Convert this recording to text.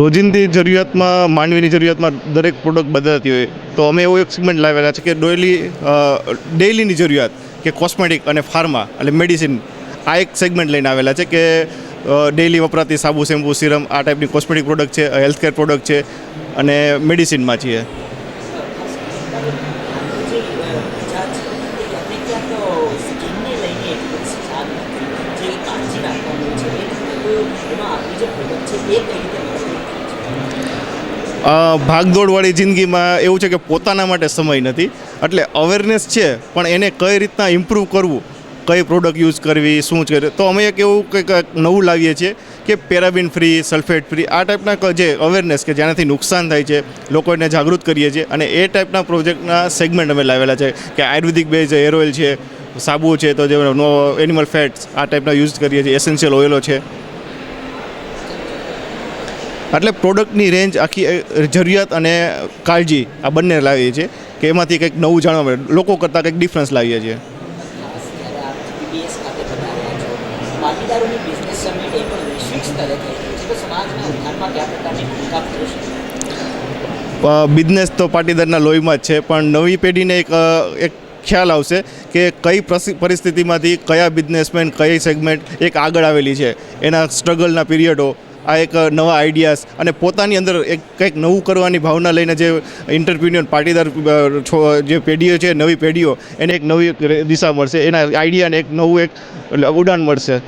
રોજિંદી જરૂરિયાતમાં માનવીની જરૂરિયાતમાં દરેક પ્રોડક્ટ બદલાતી હોય તો અમે એવો એક સેગમેન્ટ લાવેલા છે કે ડેઈલીની જરૂરિયાત કે કોસ્મેટિક અને ફાર્મા એટલે મેડિસિન આ એક સેગમેન્ટ લઈને આવેલા છે કે ડેઈલી વપરાતી સાબુ શેમ્પુ સિરમ આ ટાઈપની કોસ્મેટિક પ્રોડક્ટ છે, હેલ્થકેર પ્રોડક્ટ છે અને મેડિસિનમાં છીએ. ભાગદોડવાળી જિંદગીમાં એવું છે કે પોતાના માટે સમય નથી, એટલે અવેરનેસ છે પણ એને કઈ રીતના ઇમ્પ્રૂવ કરવું, કઈ પ્રોડક્ટ યુઝ કરવી, શું છે, તો અમે એક એવું કંઈક નવું લાવીએ છીએ કે પેરાબિન ફ્રી, સલ્ફેટ ફ્રી આ ટાઈપના જે અવેરનેસ કે જેનાથી નુકસાન થાય છે લોકોને જાગૃત કરીએ છીએ અને એ ટાઈપના પ્રોજેક્ટના સેગમેન્ટ અમે લાવેલા છે કે આયુર્વેદિક બેઝ હેર ઓઇલ છે, સાબુ છે, તો જે નો એનિમલ ફેટ્સ આ ટાઈપના યુઝ કરીએ છીએ, એસેન્શિયલ ઓઇલો છે. એટલે પ્રોડક્ટની રેન્જ આખી જરૂરિયાત અને કાળજી આ બંને લાવીએ છીએ કે એમાંથી કંઈક નવું જાણવા મળે, લોકો કરતાં કંઈક ડિફરન્સ લાવીએ છીએ. બિઝનેસ તો પાટીદારના લોહીમાં જ છે, પણ નવી પેઢીને એક ખ્યાલ આવશે કે કઈ પરિસ્થિતિમાંથી કયા બિઝનેસમેન કઈ સેગમેન્ટ એક આગળ આવેલી છે, એના સ્ટ્રગલના પીરિયડો, આ એક નવા આઈડિયાઝ અને પોતાની અંદર એક કંઈક નવું કરવાની ભાવના લઈને જે એન્ટરપ્રિન્યોર પાટીદાર જે પેઢીઓ છે, નવી પેઢીઓ એને એક નવી દિશા મળશે, એના આઈડિયાને એક નવું એક ઉડાન મળશે.